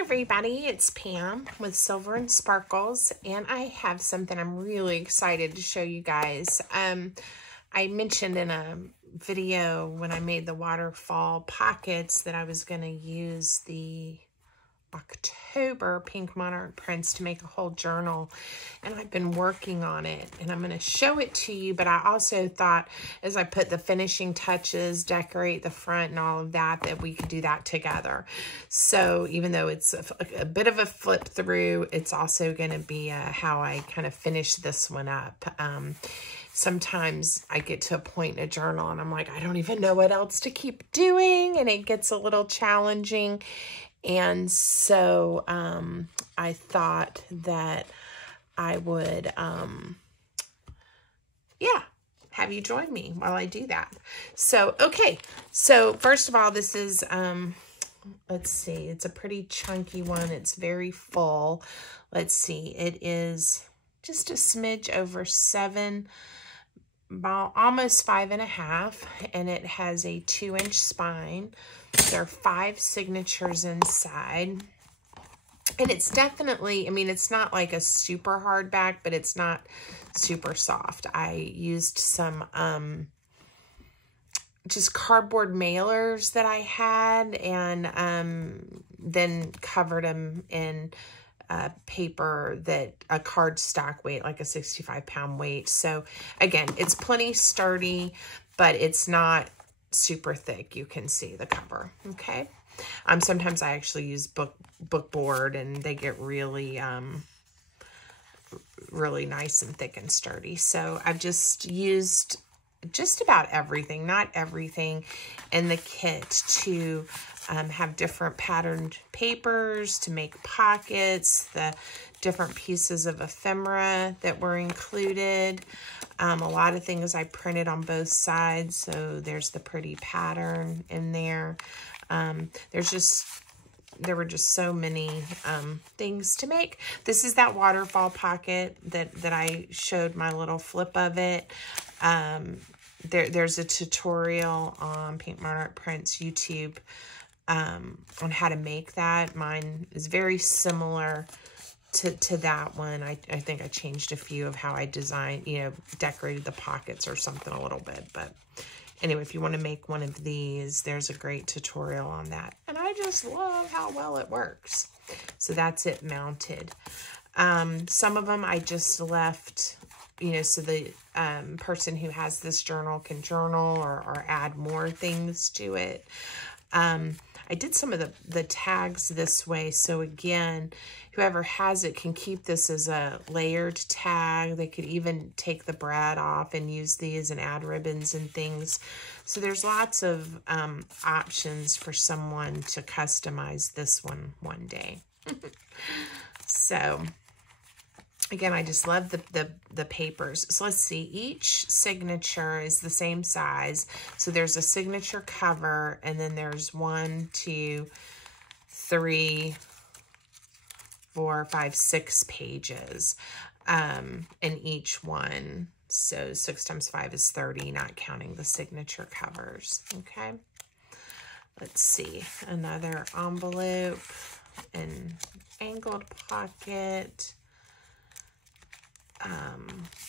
everybody, it's Pam with Silver and Sparkles, and I have something I'm really excited to show you guys. I mentioned in a video when I made the waterfall pockets that I was going to use the October Pink Monarch prints to make a whole journal, and I've been working on it, and I'm going to show it to you. But I also thought, as I put the finishing touches, decorate the front and all of that, that we could do that together. So even though it's a bit of a flip through, it's also going to be how I kind of finish this one up. Sometimes I get to a point in a journal and I'm like, I don't even know what else to keep doing, and it gets a little challenging. And so I thought that I would, have you join me while I do that. So, okay. So first of all, this is, let's see, it's a pretty chunky one. It's very full. Let's see, it is just a smidge over 7, about almost 5.5, and it has a 2-inch spine. There are 5 signatures inside, and it's definitely, I mean, it's not like a super hard back, but it's not super soft. I used some just cardboard mailers that I had, and then covered them in paper that a cardstock weight, like a 65-pound weight. So again, it's plenty sturdy, but it's not super thick. You can see the cover. Okay. Sometimes I actually use book board, and they get really really nice and thick and sturdy. So I've just used just about everything, not everything, in the kit to have different patterned papers to make pockets, the different pieces of ephemera that were included. A lot of things I printed on both sides, so there's the pretty pattern in there. There were just so many things to make. This is that waterfall pocket that I showed my little flip of it. There's a tutorial on Pink Monarch Prints YouTube on how to make that. Mine is very similar to that one. I think I changed a few of how I designed, decorated the pockets or something a little bit. But anyway, if you want to make one of these, there's a great tutorial on that. And I just love how well it works. So that's it mounted. Some of them I just left, so the person who has this journal can journal or add more things to it. I did some of the tags this way. So again, whoever has it can keep this as a layered tag. They could even take the brad off and use these and add ribbons and things. So there's lots of options for someone to customize this one day. So again, I just love the papers. So let's see, each signature is the same size. So there's a signature cover, and then there's 1, 2, 3, 4, 5, 6 pages in each one. So 6 times 5 is 30, not counting the signature covers. Okay. Let's see, another envelope, an angled pocket.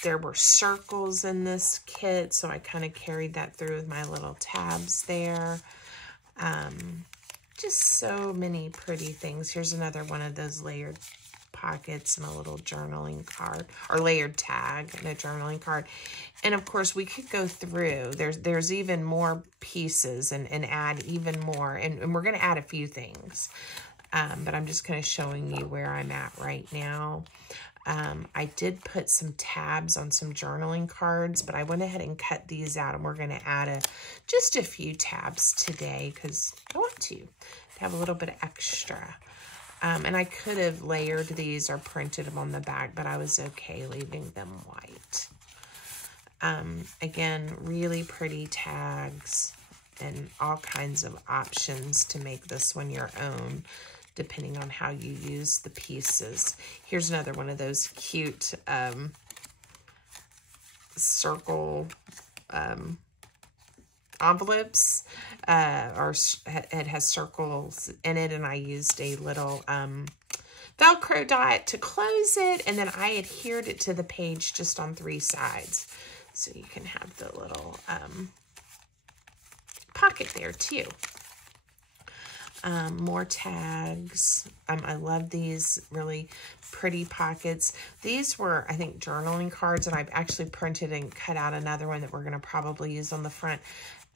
There were circles in this kit, so I kind of carried that through with my little tabs there. Just so many pretty things. Here's another one of those layered pockets and a little journaling card, or layered tag and a journaling card. And of course, we could go through. There's even more pieces and add even more. And we're going to add a few things. But I'm just kind of showing you where I'm at right now. I did put some tabs on some journaling cards, but I went ahead and cut these out, and we're going to add just a few tabs today because I want to have a little bit of extra. And I could have layered these or printed them on the back, but I was okay leaving them white. Again, really pretty tags and all kinds of options to make this one your own, depending on how you use the pieces. Here's another one of those cute circle envelopes, or it has circles in it, and I used a little Velcro dot to close it, and then I adhered it to the page just on 3 sides. So you can have the little pocket there too. More tags. I love these really pretty pockets. These were, I think, journaling cards, and I've actually printed and cut out another one that we're going to probably use on the front.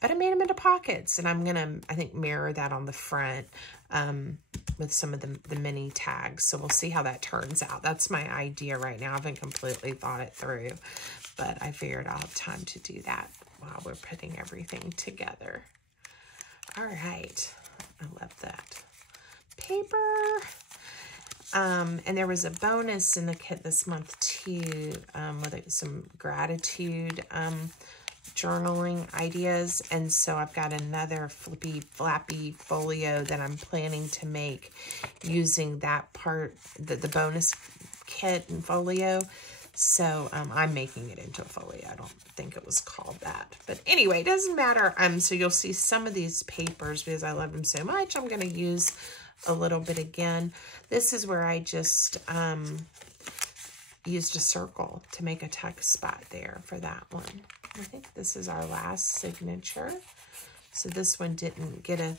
But I made them into pockets, and I'm going to, I think, mirror that on the front with some of the mini tags. So we'll see how that turns out. That's my idea right now. I haven't completely thought it through, but I figured I'll have time to do that while we're putting everything together. All right. I love that paper. And there was a bonus in the kit this month too, with some gratitude journaling ideas. And so I've got another flappy folio that I'm planning to make using that part, the bonus kit and folio. So I'm making it into a folio. I don't think it was called that. But anyway, it doesn't matter. So you'll see some of these papers, because I love them so much, I'm going to use a little bit again. This is where I just used a circle to make a tuck spot there for that one. I think this is our last signature. So this one didn't get a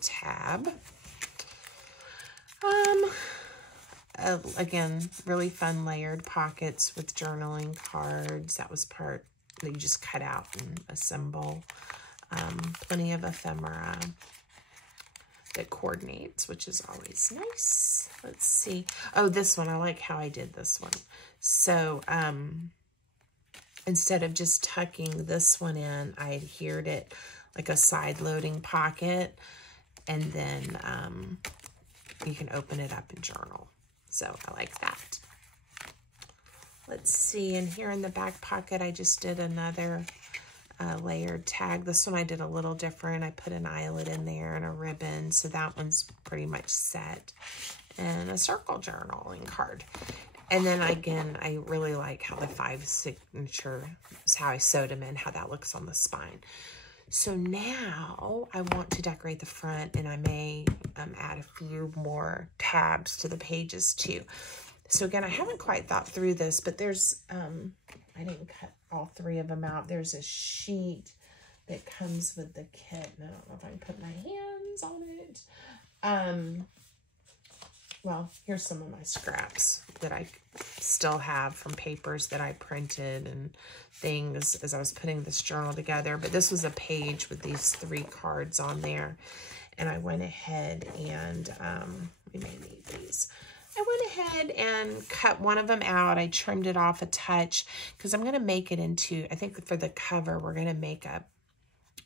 tab. Again, really fun layered pockets with journaling cards. That was part that you just cut out and assemble. Plenty of ephemera that coordinates, which is always nice. Let's see. Oh, this one. I like how I did this one. So instead of just tucking this one in, I adhered it like a side loading pocket, and then you can open it up and journal. So I like that. Let's see, and here in the back pocket, I just did another layered tag. This one I did a little different. I put an eyelet in there and a ribbon, so that one's pretty much set. And a circle journaling card. And then again, I really like how the 5 signature is how I sewed them in, how that looks on the spine. So now I want to decorate the front, and I may add a few more tabs to the pages too. So again, I haven't quite thought through this, but there's, I didn't cut all 3 of them out. There's a sheet that comes with the kit. And I don't know if I can put my hands on it. Well, here's some of my scraps that I still have from papers that I printed and things as I was putting this journal together. But this was a page with these 3 cards on there. And I went ahead and, we may need these. I went ahead and cut one of them out. I trimmed it off a touch because I'm going to make it into, I think for the cover, we're going to make a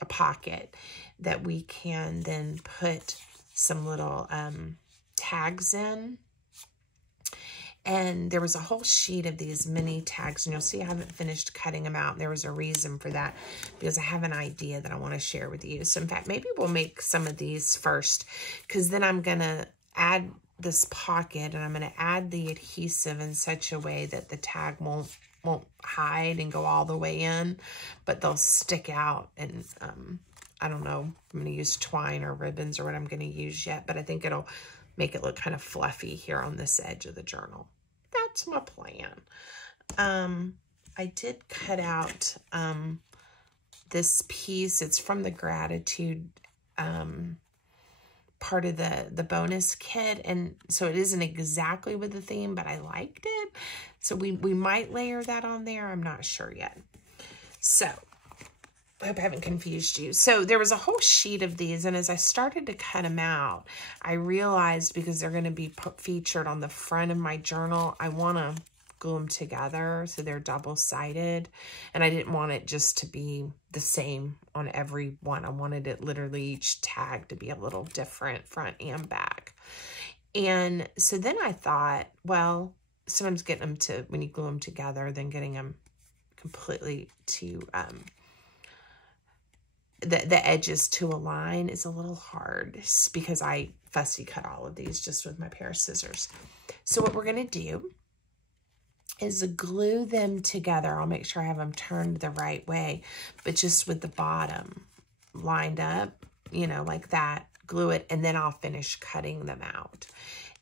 pocket that we can then put some little tags in. And there was a whole sheet of these mini tags, and you'll see I haven't finished cutting them out. There was a reason for that, because I have an idea that I want to share with you. So in fact, maybe we'll make some of these first, because then I'm going to add this pocket, and I'm going to add the adhesive in such a way that the tag won't hide and go all the way in, but they'll stick out. And I don't know, I'm going to use twine or ribbons or what I'm going to use yet, but I think it'll make it look kind of fluffy here on this edge of the journal. That's my plan. I did cut out this piece. It's from the gratitude part of the bonus kit, and so it isn't exactly with the theme, but I liked it. So we might layer that on there. I'm not sure yet. So I hope I haven't confused you. So there was a whole sheet of these, and as I started to cut them out, I realized, because they're going to be featured on the front of my journal, I want to glue them together so they're double-sided, and I didn't want it just to be the same on every one. I wanted it literally each tag to be a little different front and back. And so then I thought, well, sometimes getting them to, when you glue them together, then getting them completely to the edges to align is a little hard, because I fussy cut all of these just with my pair of scissors. So what we're going to do is glue them together. I'll make sure I have them turned the right way, but just with the bottom lined up, you know, like that, glue it, and then I'll finish cutting them out.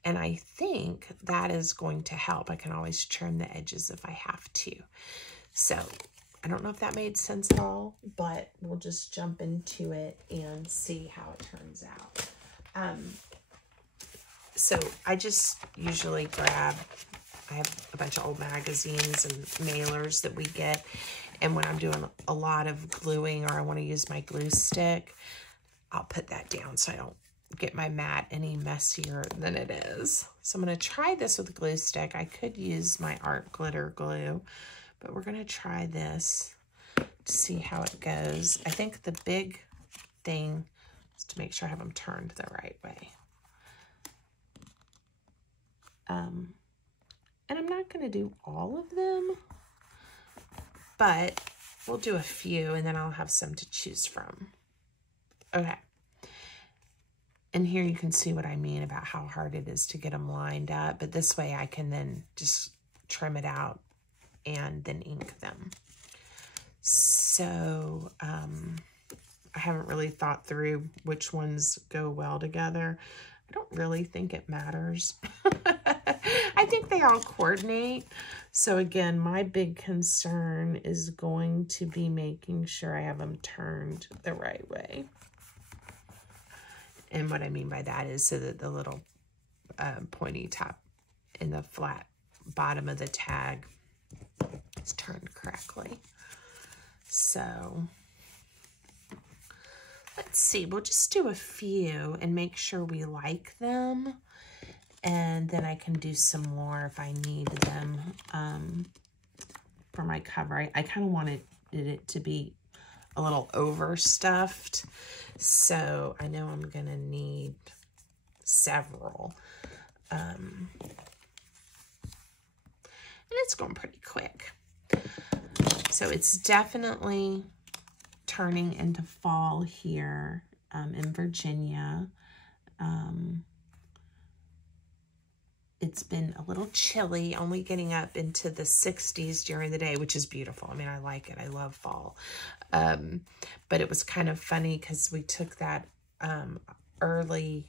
And I think that is going to help. I can always trim the edges if I have to. So I don't know if that made sense at all, but we'll just jump into it and see how it turns out. So I just usually grab, I have a bunch of old magazines and mailers that we get. And when I'm doing a lot of gluing or I want to use my glue stick, I'll put that down so I don't get my mat any messier than it is. So I'm going to try this with a glue stick. I could use my art glitter glue, but we're going to try this to see how it goes. I think the big thing is to make sure I have them turned the right way. And I'm not going to do all of them, but we'll do a few and then I'll have some to choose from. Okay. And here you can see what I mean about how hard it is to get them lined up. But this way I can then just trim it out and then ink them. So I haven't really thought through which ones go well together. I don't really think it matters. I think they all coordinate. So again, my big concern is going to be making sure I have them turned the right way. And what I mean by that is so that the little pointy top and the flat bottom of the tag is turned correctly. So let's see, we'll just do a few and make sure we like them. And then I can do some more if I need them for my cover. I kind of wanted it to be a little overstuffed. So I know I'm going to need several. And it's going pretty quick. So it's definitely turning into fall here in Virginia. It's been a little chilly, only getting up into the 60s during the day, which is beautiful. I mean, I like it. I love fall. But it was kind of funny because we took that early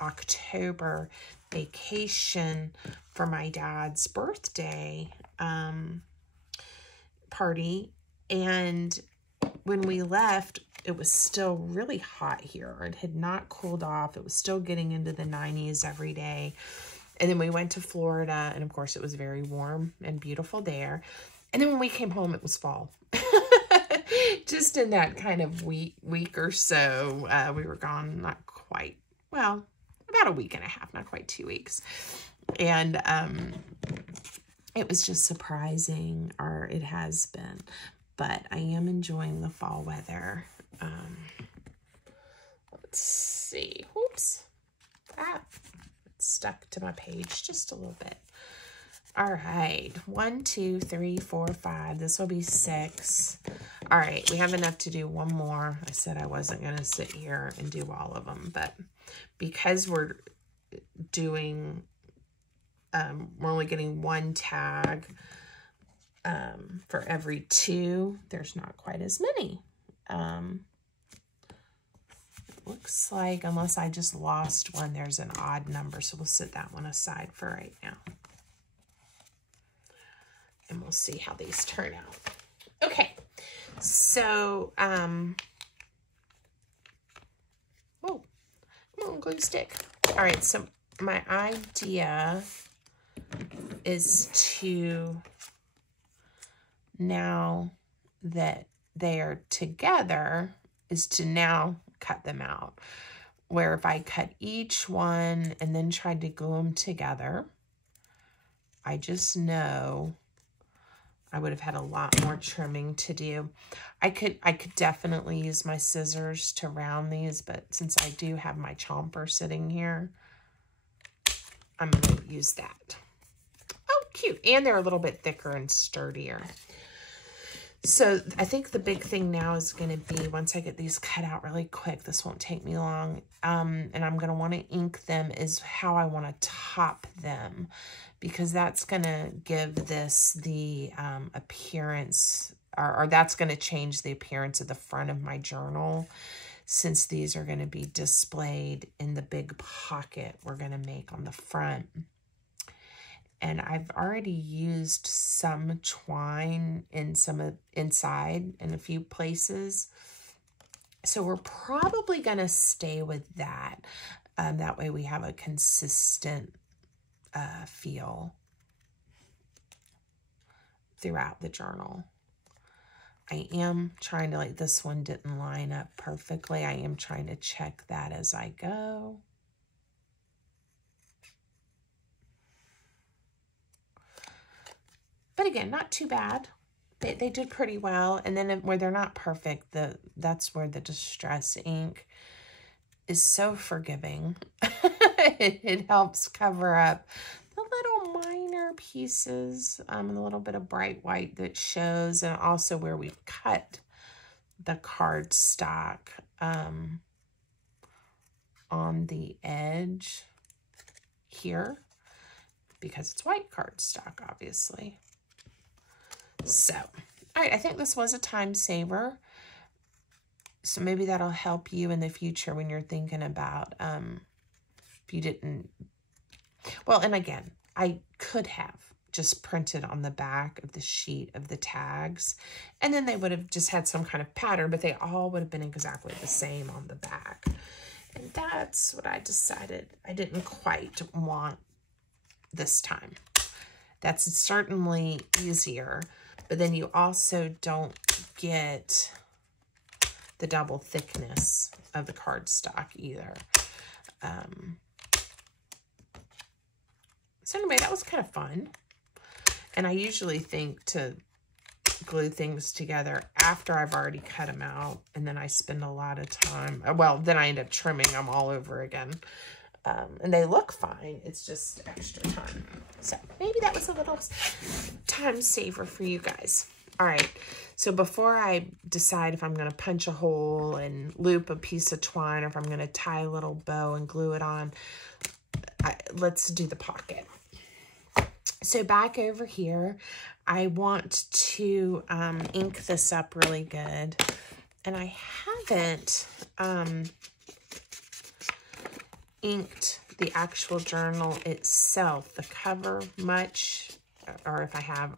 October vacation for my dad's birthday party. And when we left, it was still really hot here. It had not cooled off. It was still getting into the 90s every day. And then we went to Florida, and of course it was very warm and beautiful there. And then when we came home, it was fall. Just in that kind of week or so, we were gone, not quite, well, about a week and a half, not quite 2 weeks. And it was just surprising, or it has been. But I am enjoying the fall weather. Let's see. Oops. It's stuck to my page just a little bit. All right. 1, 2, 3, 4, 5. This will be 6. All right. We have enough to do one more. I said I wasn't going to sit here and do all of them. But because we're doing, we're only getting one tag for every 2, there's not quite as many. It looks like, unless I just lost one, there's an odd number. So we'll set that one aside for right now. And we'll see how these turn out. Okay. So, whoa, come on, glue stick. All right. So my idea is to, now that they are together, is to now cut them out. Where if I cut each one and then tried to glue them together, I just know I would have had a lot more trimming to do. I could definitely use my scissors to round these, but since I do have my chomper sitting here, I'm going to use that. Oh, cute. And they're a little bit thicker and sturdier. So I think the big thing now is going to be, once I get these cut out really quick, this won't take me long, and I'm going to want to ink them, is how I want to top them, because that's going to give this the appearance or that's going to change the appearance of the front of my journal, since these are going to be displayed in the big pocket we're going to make on the front. And I've already used some twine in inside in a few places. So we're probably going to stay with that. That way we have a consistent feel throughout the journal. I am trying to, like, this one didn't line up perfectly. I am trying to check that as I go. But again, not too bad. They did pretty well. And then where they're not perfect, that's where the Distress ink is so forgiving. It helps cover up the little minor pieces, and a little bit of bright white that shows, and also where we've cut the cardstock on the edge here, because it's white cardstock, obviously. So, all right, I think this was a time saver. So maybe that'll help you in the future when you're thinking about, if you didn't, well, and again, I could have just printed on the back of the sheet of the tags, and then they would have just had some kind of pattern, but they all would have been exactly the same on the back. And that's what I decided I didn't quite want this time. That's certainly easier, but then you also don't get the double thickness of the cardstock either. So anyway, that was kind of fun. And I usually think to glue things together after I've already cut them out, and then I spend a lot of time, well, then I end up trimming them all over again. And they look fine. It's just extra time. So maybe that was a little time saver for you guys. All right. So before I decide if I'm going to punch a hole and loop a piece of twine, or if I'm going to tie a little bow and glue it on, let's do the pocket. So back over here, I want to ink this up really good. And I haven't inked the actual journal itself, the cover much, or if I have,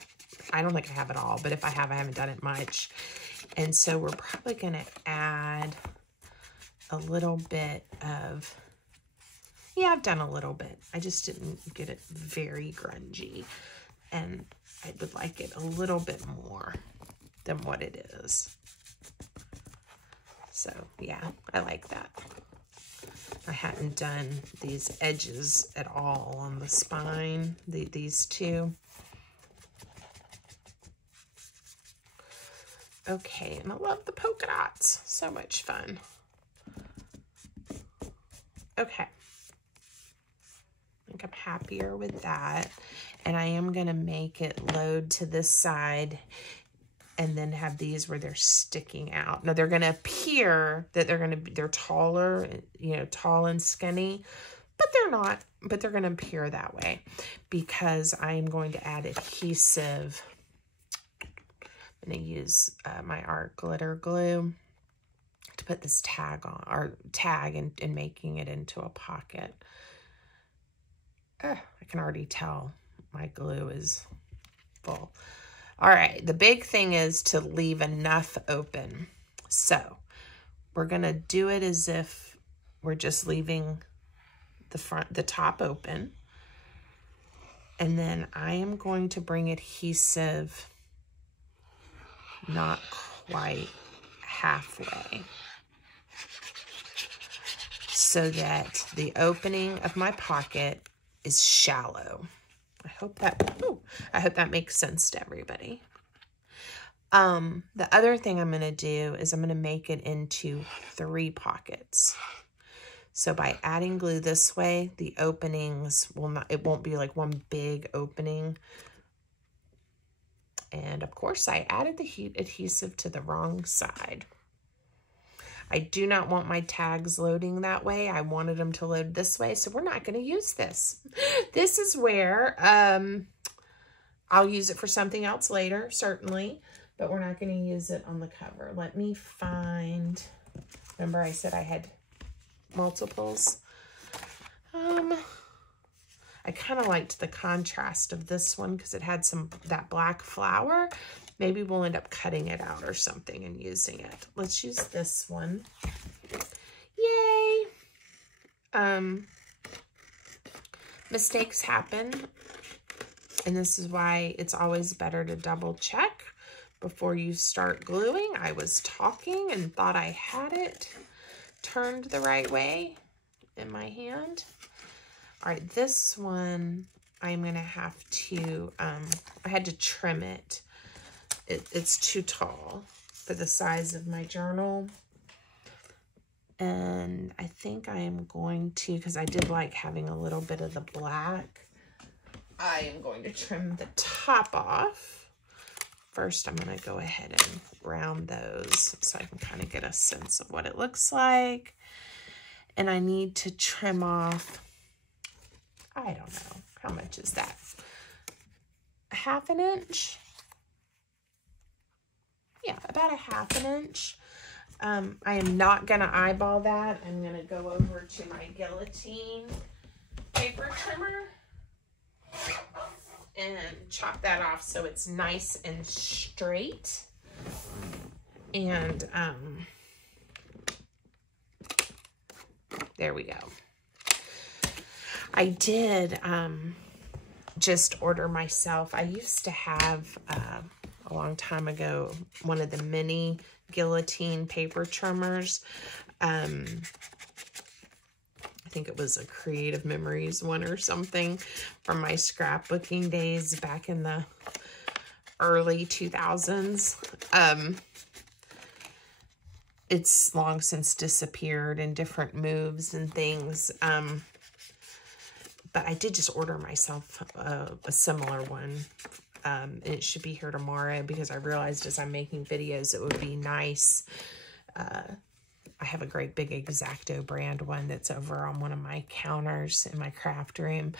I don't think I have it all, but if I have, I haven't done it much. And so we're probably going to add a little bit of, yeah, I've done a little bit. I just didn't get it very grungy. And I would like it a little bit more than what it is. So, yeah, I like that. I hadn't done these edges at all on the spine, these two. Okay, and I love the polka dots. So much fun. Okay. I think I'm happier with that. And I am going to make it load to this side and then have these where they're sticking out. Now they're going to appear that they're taller, you know, tall and skinny, but they're not, but they're going to appear that way because I am going to add adhesive. I'm going to use my art glitter glue to put this tag on, or tag and making it into a pocket. I can already tell my glue is full. All right, the big thing is to leave enough open. So we're gonna do it as if we're just leaving the top open. And then I am going to bring adhesive not quite halfway, so that the opening of my pocket is shallow. I hope that makes sense to everybody. The other thing I'm going to do is I'm going to make it into 3 pockets. So by adding glue this way, the openings will not, it won't be like one big opening. And of course I added the adhesive to the wrong side. I do not want my tags loading that way. I wanted them to load this way, so we're not going to use this. This is where I'll use it for something else later, certainly. but we're not going to use it on the cover. Let me find, remember I said I had multiples. I kind of liked the contrast of this one because it had that black flower. Maybe we'll end up cutting it out or something and using it. Let's use this one. Yay! Mistakes happen, and this is why it's always better to double check before you start gluing. I was talking and thought I had it turned the right way in my hand. All right, this one I'm gonna have to, I had to trim it. It's too tall for the size of my journal. And I think I am going to, because I did like having a little bit of the black, I am going to trim the top off. First, I'm going to go ahead and round those so I can kind of get a sense of what it looks like. And I need to trim off, I don't know, how much is that? 1/2 inch? Yeah, about 1/2 inch. I am not going to eyeball that. I'm going to go over to my guillotine paper trimmer and chop that off so it's nice and straight. And there we go. I did just order myself. I used to have a long time ago one of the mini guillotine paper trimmers. I think it was a Creative Memories one or something from my scrapbooking days back in the early 2000s. It's long since disappeared in different moves and things. But I did just order myself a similar one. And it should be here tomorrow because I realized as I'm making videos, it would be nice. I have a great big X-Acto brand one that's over on one of my counters in my craft room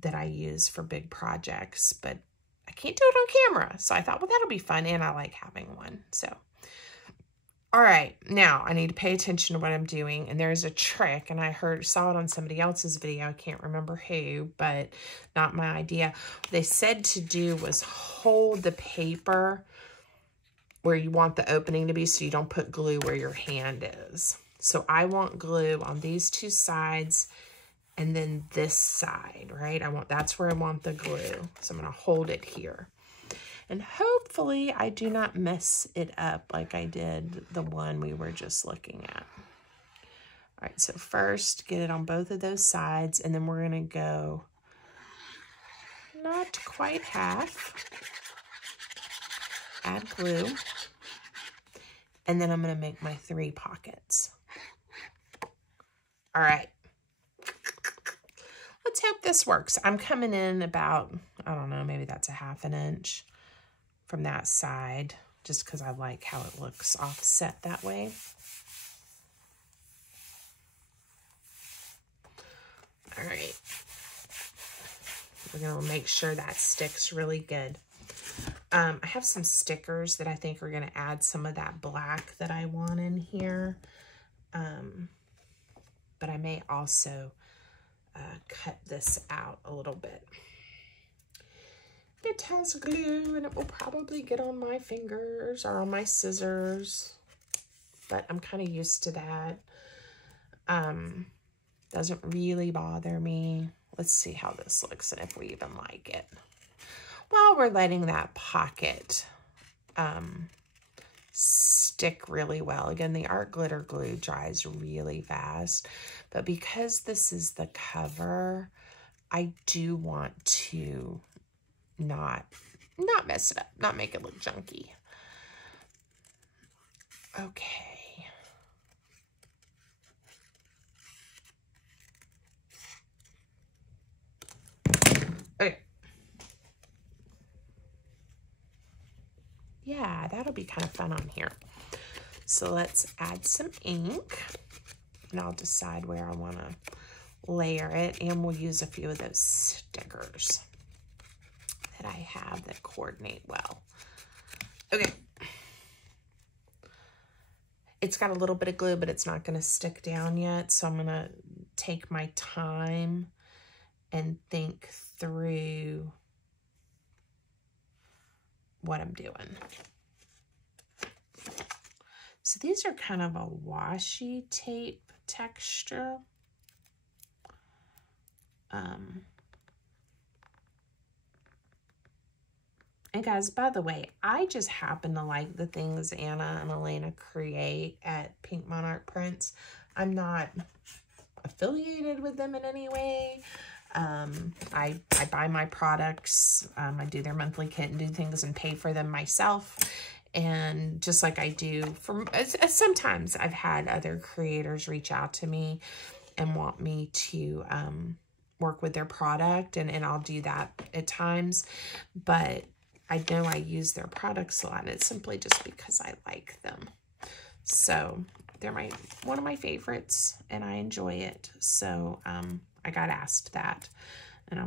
that I use for big projects, but I can't do it on camera. So I thought, well, that'll be fun. And I like having one. So, all right, now I need to pay attention to what I'm doing. And there's a trick, and I saw it on somebody else's video. I can't remember who, but not my idea. What they said to do was hold the paper where you want the opening to be so you don't put glue where your hand is. So I want glue on these two sides and then this side, right? That's where I want the glue. So I'm going to hold it here. And hopefully I do not mess it up like I did the one we were just looking at. All right, so first get it on both of those sides, and then we're going to go not quite half. Add glue. And then I'm going to make my 3 pockets. All right. Let's hope this works. I'm coming in about, I don't know, maybe that's 1/2 inch from that side, just because I like how it looks offset that way. All right. We're going to make sure that sticks really good. I have some stickers that I think are going to add some of that black that I want in here. But I may also cut this out a little bit. It has glue and it will probably get on my fingers or on my scissors, but I'm kind of used to that. Doesn't really bother me. Let's see how this looks and if we even like it. While we're letting that pocket stick really well. Again, the art glitter glue dries really fast, but because this is the cover, I do want to not mess it up, not make it look junky. Okay. Okay. Yeah, that'll be kind of fun on here. So let's add some ink, and I'll decide where I want to layer it, and we'll use a few of those stickers that I have that coordinate well. Okay. It's got a little bit of glue, but it's not going to stick down yet. So I'm going to take my time and think through what I'm doing. So these are kind of a washi tape texture. And guys, by the way, I just happen to like the things Anna and Elena create at Pink Monarch Prints. I'm not affiliated with them in any way. I buy my products. I do their monthly kit and do things and pay for them myself. And just like I do for, sometimes I've had other creators reach out to me and want me to work with their product, and I'll do that at times. But I know I use their products a lot. It's simply just because I like them. So they're one of my favorites, and I enjoy it. So I got asked that, and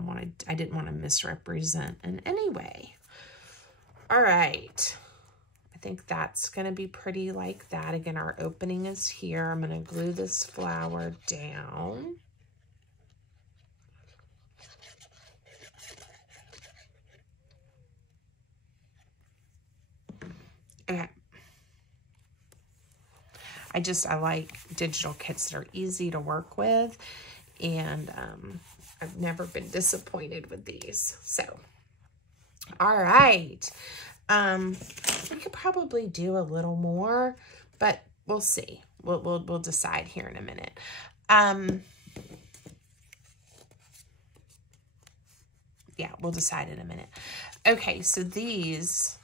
I didn't want to misrepresent in any way. All right. I think that's going to be pretty like that. Again, our opening is here. I'm going to glue this flower down. Okay. I like digital kits that are easy to work with, and I've never been disappointed with these. So, all right. We could probably do a little more, but we'll see. We'll decide here in a minute. Yeah, we'll decide in a minute. Okay, so these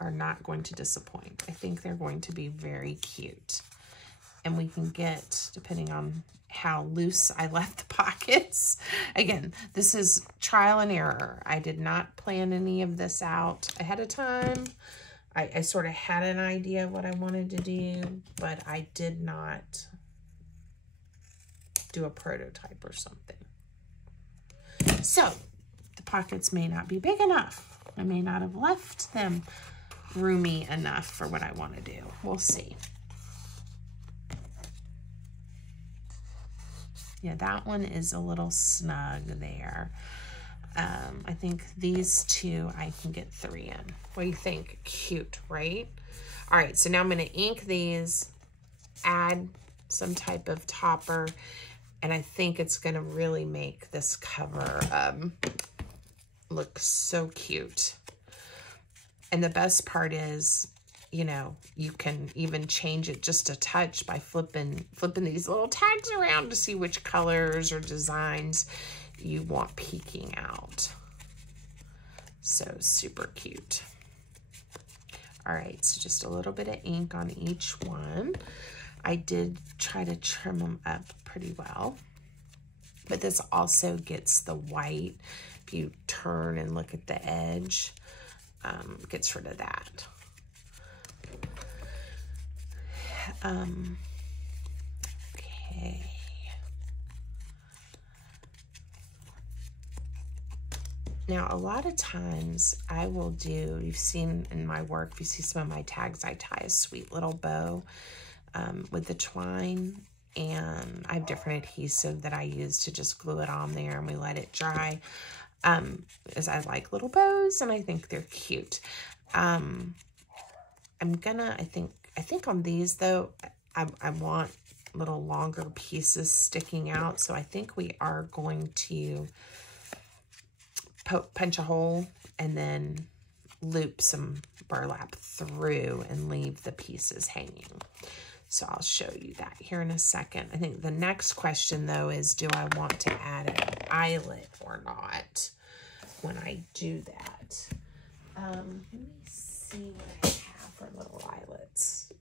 are not going to disappoint. I think they're going to be very cute. And we can get, depending on how loose I left the pockets. Again, this is trial and error. I did not plan any of this out ahead of time. I sort of had an idea of what I wanted to do, but I did not do a prototype or something. So the pockets may not be big enough. I may not have left them roomy enough for what I want to do. We'll see. Yeah, that one is a little snug there. I think these two I can get 3 in. What do you think? Cute, right? All right, so now I'm going to ink these, add some type of topper, and I think it's going to really make this cover look so cute. And the best part is, you know, you can even change it just a touch by flipping these little tags around to see which colors or designs you want peeking out. So super cute. All right, so just a little bit of ink on each one. I did try to trim them up pretty well, but this also gets the white. If you turn and look at the edge, gets rid of that. Okay. Now, a lot of times I will do, you've seen in my work, if you see some of my tags, I tie a sweet little bow with the twine, and I have different adhesive that I use to just glue it on there, and we let it dry. As I like little bows, and I think they're cute. I'm gonna, I think on these though, I want little longer pieces sticking out, so I think we are going to punch a hole and then loop some burlap through and leave the pieces hanging. So I'll show you that here in a second. I think the next question though is, do I want to add an eyelet or not when I do that? Let me see what I have for little eyelets.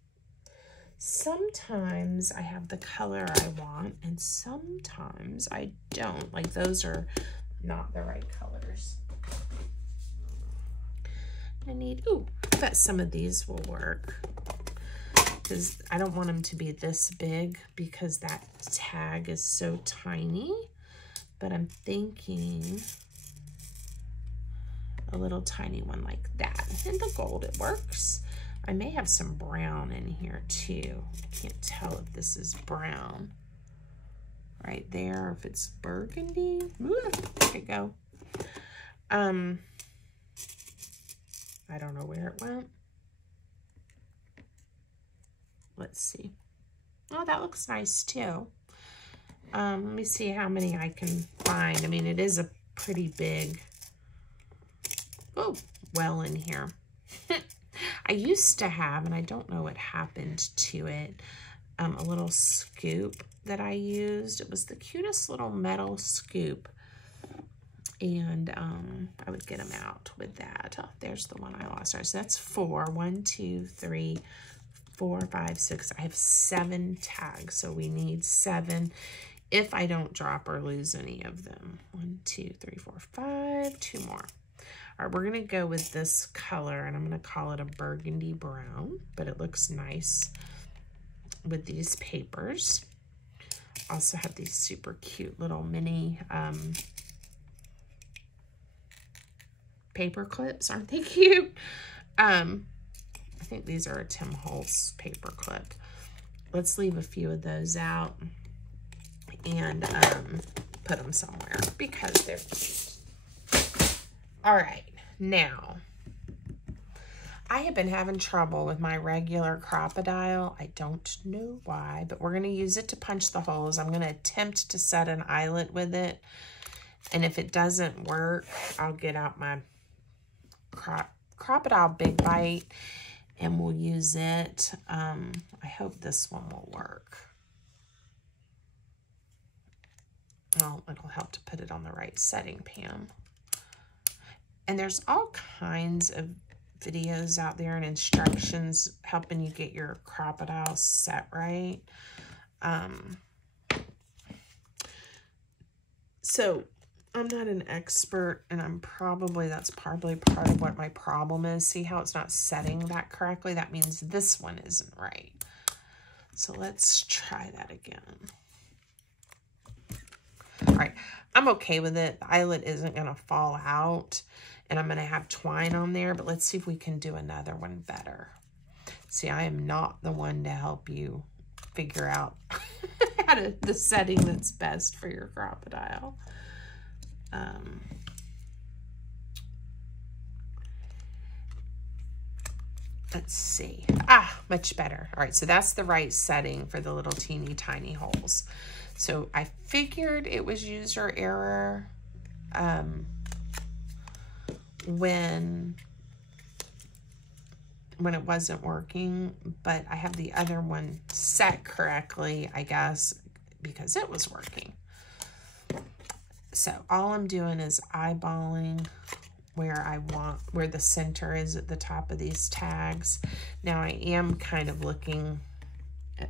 Sometimes I have the color I want, and sometimes I don't. Like, those are not the right colors. I need, ooh, I bet some of these will work, because I don't want them to be this big because that tag is so tiny. But I'm thinking a little tiny one like that. And the gold, it works. I may have some brown in here too. I can't tell if this is brown right there, if it's burgundy. Ooh, there you go. I don't know where it went. Let's see. Oh, that looks nice too. Let me see how many I can find. I mean, it is a pretty big, well in here. I used to have, and I don't know what happened to it, a little scoop that I used. It was the cutest little metal scoop. And I would get them out with that. Oh, there's the one I lost. All right, so that's 4. 1, 2, 3, 4, 5, 6. I have 7 tags, so we need 7 if I don't drop or lose any of them. 1, 2, 3, 4, 5. 2 more. All right, we're going to go with this color, and I'm going to call it a burgundy brown, but it looks nice with these papers. Also have these super cute little mini paper clips. Aren't they cute? I think these are a Tim Holtz paper clip. Let's leave a few of those out and put them somewhere because they're cute. All right, now I have been having trouble with my regular crocodile. I don't know why, but we're going to use it to punch the holes. I'm going to attempt to set an eyelet with it, and if it doesn't work, I'll get out my crocodile Big Bite and we'll use it. I hope this one will work. Well, it'll help to put it on the right setting pan. And there's all kinds of videos out there and instructions helping you get your crocodile set right. So I'm not an expert, and that's probably part of what my problem is. See how it's not setting that correctly? That means this one isn't right. So let's try that again. All right, I'm okay with it. The eyelet isn't gonna fall out, and I'm gonna have twine on there, but let's see if we can do another one better. See, I am not the one to help you figure out the setting that's best for your crocodile. Let's see. Much better. All right, so that's the right setting for the little teeny tiny holes. So I figured it was user error when it wasn't working, but I have the other one set correctly, I guess, because it was working. So all I'm doing is eyeballing where the center is at the top of these tags. Now I am kind of looking at,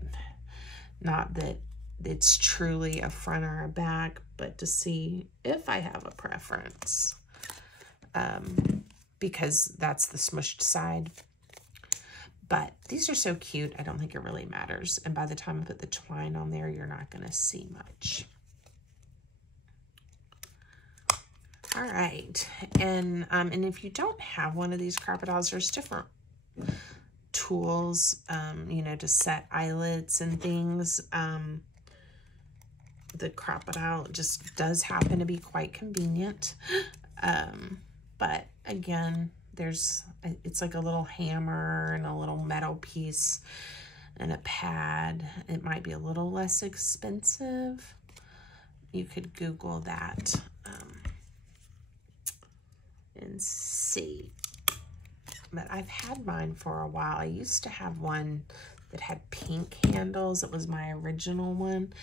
not that it's truly a front or a back, but to see if I have a preference, because that's the smushed side. But these are so cute, I don't think it really matters. And by the time I put the twine on there, you're not gonna see much. All right, and if you don't have one of these crocodiles, there's different tools, you know, to set eyelets and things. The crocodile just does happen to be quite convenient. But again, it's like a little hammer and a little metal piece and a pad. It might be a little less expensive. You could Google that and see. But I've had mine for a while. I used to have one that had pink handles. It was my original one.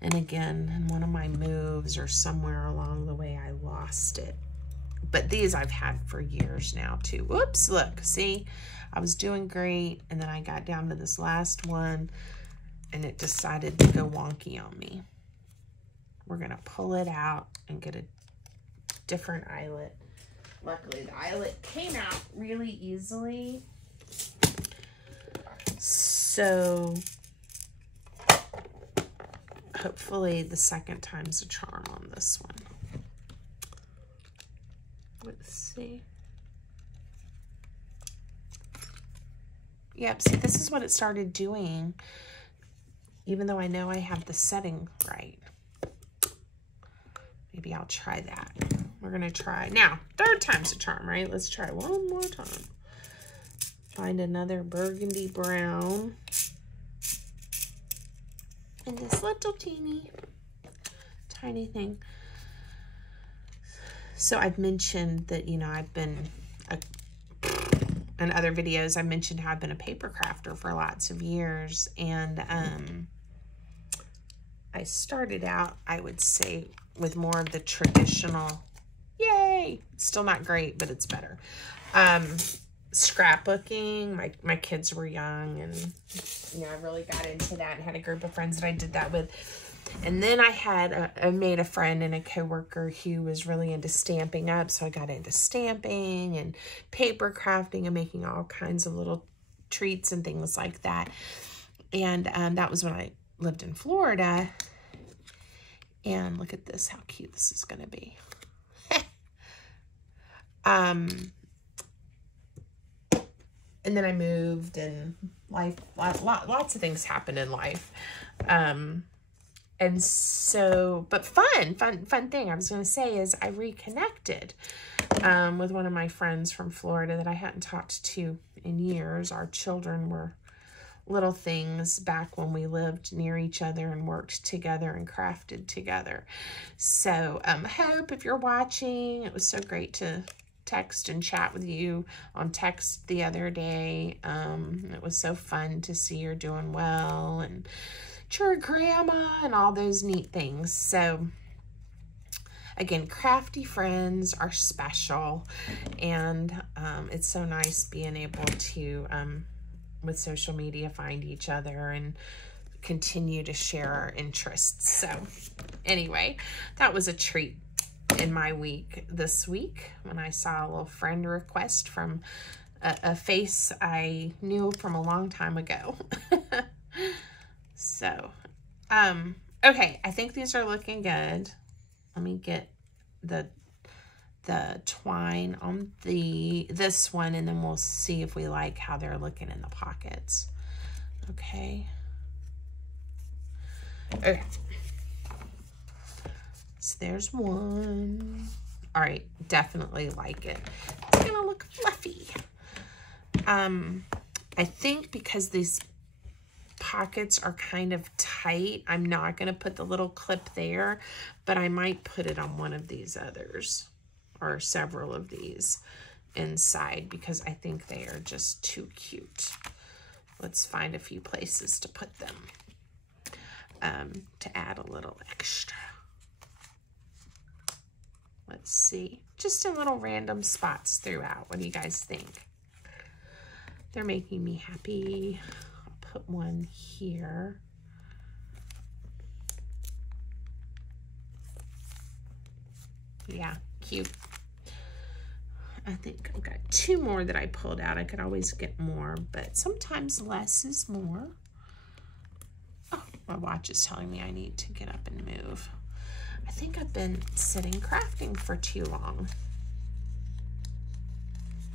And again, in one of my moves or somewhere along the way, I lost it. But these I've had for years now too. Whoops, look, see? I was doing great, and then I got down to this last one, and it decided to go wonky on me. We're gonna pull it out and get a different eyelet. Luckily, the eyelet came out really easily. So hopefully the second time's a charm on this one. Let's see. Yep, see, this is what it started doing, even though I know I have the setting right. Maybe I'll try that. We're going to try. Now, third time's a charm, right? Let's try one more time. Find another burgundy brown. And this little tiny thing. So I've mentioned that, you know, I've been, in other videos, I mentioned how I've been a paper crafter for lots of years. And I started out, I would say, with more of the traditional, yay, it's still not great, but it's better. Scrapbooking. My kids were young, and you know, I really got into that and had a group of friends that I did that with. And then I made a friend and a coworker who was really into Stampin' Up, so I got into stamping and paper crafting and making all kinds of little treats and things like that. And that was when I lived in Florida. And look at this, how cute this is going to be. And then I moved, and lots of things happened in life. And so, but fun thing I was going to say is I reconnected with one of my friends from Florida that I hadn't talked to in years. Our children were little things back when we lived near each other and worked together and crafted together. So, Hope, if you're watching, it was so great to text and chat with you on text the other day. It was so fun to see you're doing well, and your grandma and all those neat things. So again, crafty friends are special, and it's so nice being able to with social media find each other and continue to share our interests. So anyway, that was a treat in my week this week when I saw a little friend request from a face I knew from a long time ago. So, okay, I think these are looking good. Let me get the twine on this one, and then we'll see if we like how they're looking in the pockets. Okay. Okay. So there's one. All right, definitely like it. It's gonna look fluffy. I think because these pockets are kind of tight, I'm not going to put the little clip there, but I might put it on one of these others or several of these inside because I think they are just too cute. Let's find a few places to put them to add a little extra. Let's see, just in little random spots throughout. What do you guys think? They're making me happy. Put one here. Yeah, cute. I think I've got two more that I pulled out. I could always get more, but sometimes less is more. Oh, my watch is telling me I need to get up and move. I think I've been sitting crafting for too long.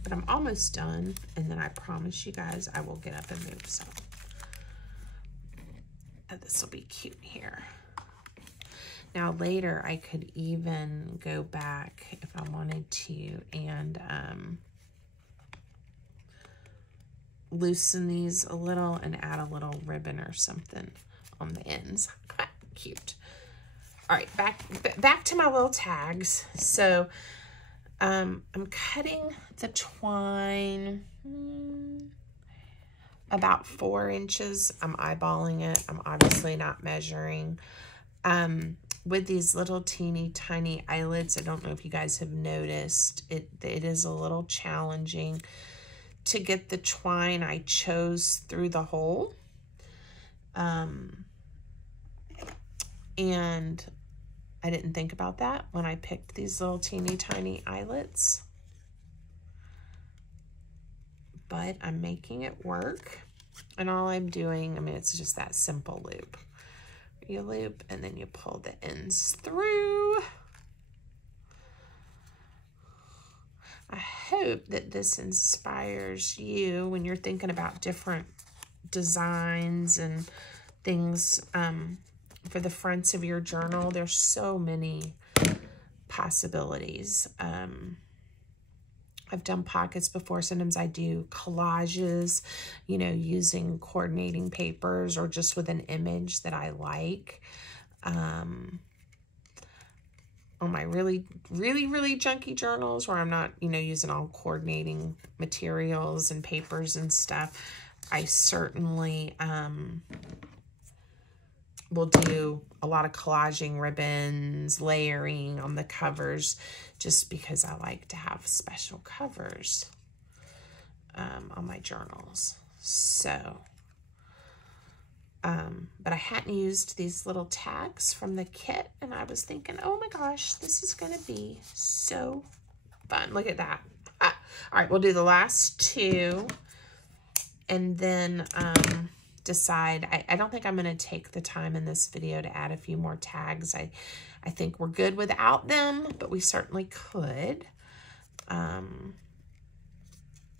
But I'm almost done, and then I promise you guys I will get up and move some. This will be cute here. Now later I could even go back if I wanted to and loosen these a little and add a little ribbon or something on the ends. Cute. All right, back to my little tags. So I'm cutting the twine about 4 inches. I'm eyeballing it. I'm obviously not measuring. With these little teeny tiny eyelets, I don't know if you guys have noticed, it is a little challenging to get the twine I chose through the hole. And I didn't think about that when I picked these little teeny tiny eyelets. But I'm making it work. And all I'm doing, I mean, it's just that simple loop. You loop and then you pull the ends through. I hope that this inspires you when you're thinking about different designs and things for the fronts of your journal. There's so many possibilities. I've done pockets before. Sometimes I do collages, you know, using coordinating papers or just with an image that I like. On my really junky journals where I'm not, you know, using all coordinating materials and papers and stuff, I certainly will do a lot of collaging ribbons, layering on the covers, just because I like to have special covers on my journals. So, but I hadn't used these little tags from the kit, and I was thinking, oh my gosh, this is going to be so fun. Look at that. All right, we'll do the last two, and then decide. I don't think I'm going to take the time in this video to add a few more tags. I think we're good without them, but we certainly could.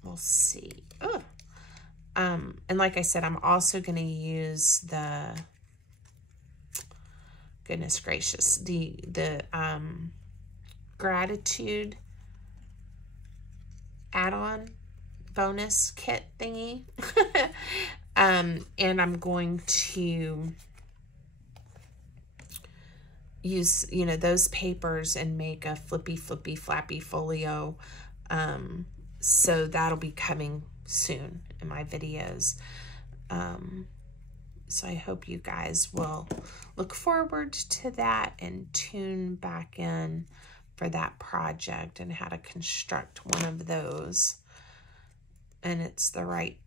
We'll see. Oh. And like I said, I'm also going to use the, goodness gracious, the gratitude add-on bonus kit thingy. And I'm going to use, you know, those papers and make a flippy flappy folio. So that'll be coming soon in my videos. So I hope you guys will look forward to that and tune back in for that project and how to construct one of those. And it's the right,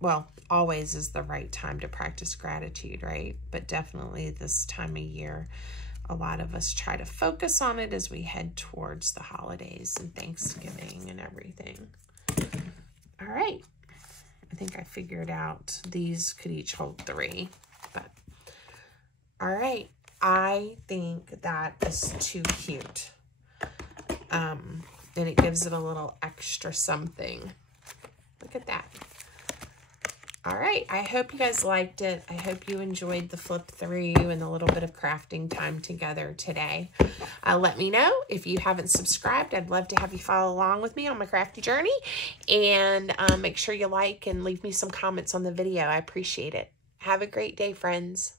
well, always is the right time to practice gratitude, right? But definitely this time of year, a lot of us try to focus on it as we head towards the holidays and Thanksgiving and everything. All right. I think I figured out these could each hold 3, but all right. I think that is too cute. And it gives it a little extra something. Look at that. All right, I hope you guys liked it. I hope you enjoyed the flip through and a little bit of crafting time together today. Let me know if you haven't subscribed. I'd love to have you follow along with me on my crafty journey. And make sure you like and leave me some comments on the video. I appreciate it. Have a great day, friends.